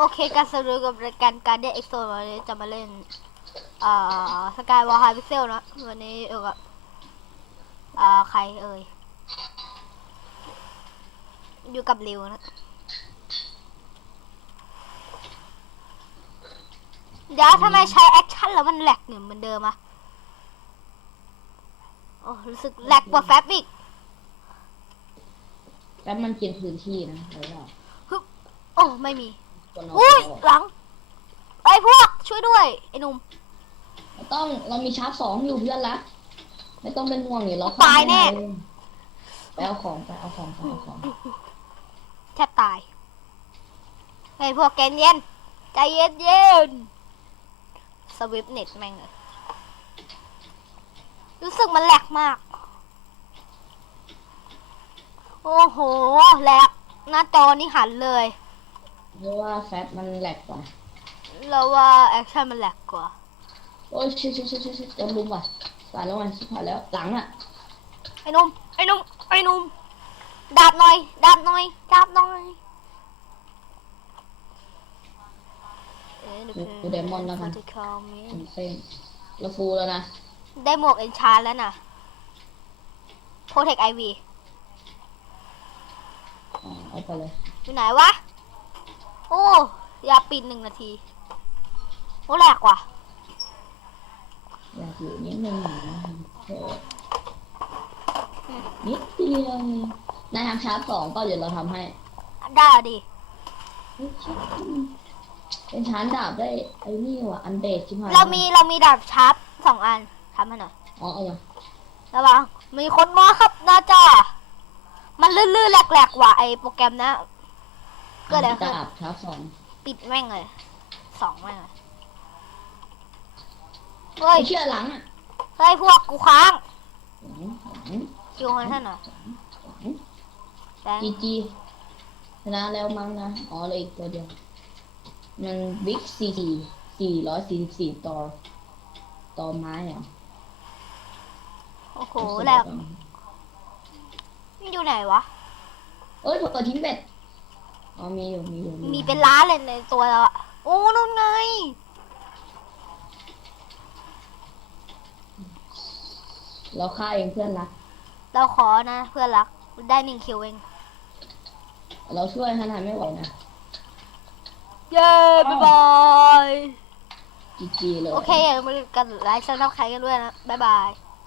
โอเคการสรุปกับรายการการเดียเอ็กโซวันนี้จะมาเล่นอ่าสกายวอลไฮพิกเซลนะวันนี้เออกับอ่าใครเอ่ยอยู่กับริวนะเดี๋ยวทำไมใช้แอคชั่นแล้วมันแหลกเนี่ยเหมือนเดิมอะโอ้รู้สึกแหลกกว่าแฟบอีกแป๊บมันกินพื้นที่นะเดี๋ยวเราโอ้ไม่มี คนเอาอุ้ยออกหลังไอ้พวกช่วยด้วยไอ้หนุ่มไม่ต้องเรามีชาร์จสองอยู่เพื่อนละไม่ต้องเป็นห่วงเดี๋ยวเราตายแน่ไปเอาของไปเอาของไปเอาของแทบตายไอ้พวกแกนเย็นใจเย็นเย็นสวิปเน็ตแม่งเลยรู้สึกมันแหลกมาก โอ้โหแหลกหน้าจอนี่หันเลย เพราะว่าแฟตมันแหลกกว่าแล้วว่าแอคชั่นมันแหลกกว่า โอ้ยชิชิชิชิชิโดนลุมว่ะตายแล้วมันชิบหายแล้วหลังอะไอ้หนุ่มไอ้หนุ่มไอ้หนุ่มดาบหน่อยดาบหน่อยดาบหน่อยเอ๊ะเดี๋ยวดูเดมอนแล้วกันจะเข้ามีผมเส้นเราฟูแล้วนะ ได้หมวกเอนชาร์แล้วนะโปรเทคไอวีอ่าเอาไปเลยอยู่ไหนวะ โอ้ยาปิดหนึ่งนาที โอ้แหลกว่ะอยากอยู่นิดนึงนะเออนิดเดียวนายทำชาร์จสองก็เดี๋ยวเราทำให้ได้ดิเป็นชาร์จดาบได้ไอ้นี่ว่ะอันเดดชิบหายเรามีเรามีดาบชาร์ปสองอันทำให้หน่อยอ๋อเอามาระวังมีคนมาครับหน้าจอมันลื่นๆแหลกๆว่ะไอโปรแกรมนะ ก็เดี๋ยวดาบชาร์จสองปิดแม่งเลยสองแม่งเลยเฮ้ยไม่เชื่อหลังอะเฮ้ยพวกกูค้างหลังหลังคิวมันท่านหน่อยหลังแบงจีจีชนะแล้วมั้งนะอ๋อเหลยอีกตัวเดียวมันบิ๊กซีสี่สี่ร้อยสี่สิบสี่ต่อต่อไม้เหรอโอ้โหแหลกมันอยู่ไหนวะ เอ้ยเปิดทิ้งเป็ด อ๋อมีอยู่มีอยู่มีเป็นล้านเลยในตัวเราอะโอ้นู่นไง เราฆ่าเองเพื่อนรัก เราขอนะ เพื่อนรักได้หนึ่งคิวเอง เราช่วยขนาดไม่ไหวนะ เย้บ๊ายบายจีจีเลย โอเคอย่าลืมกดไลค์ซับสไครต์กันด้วยนะ บ๊ายบาย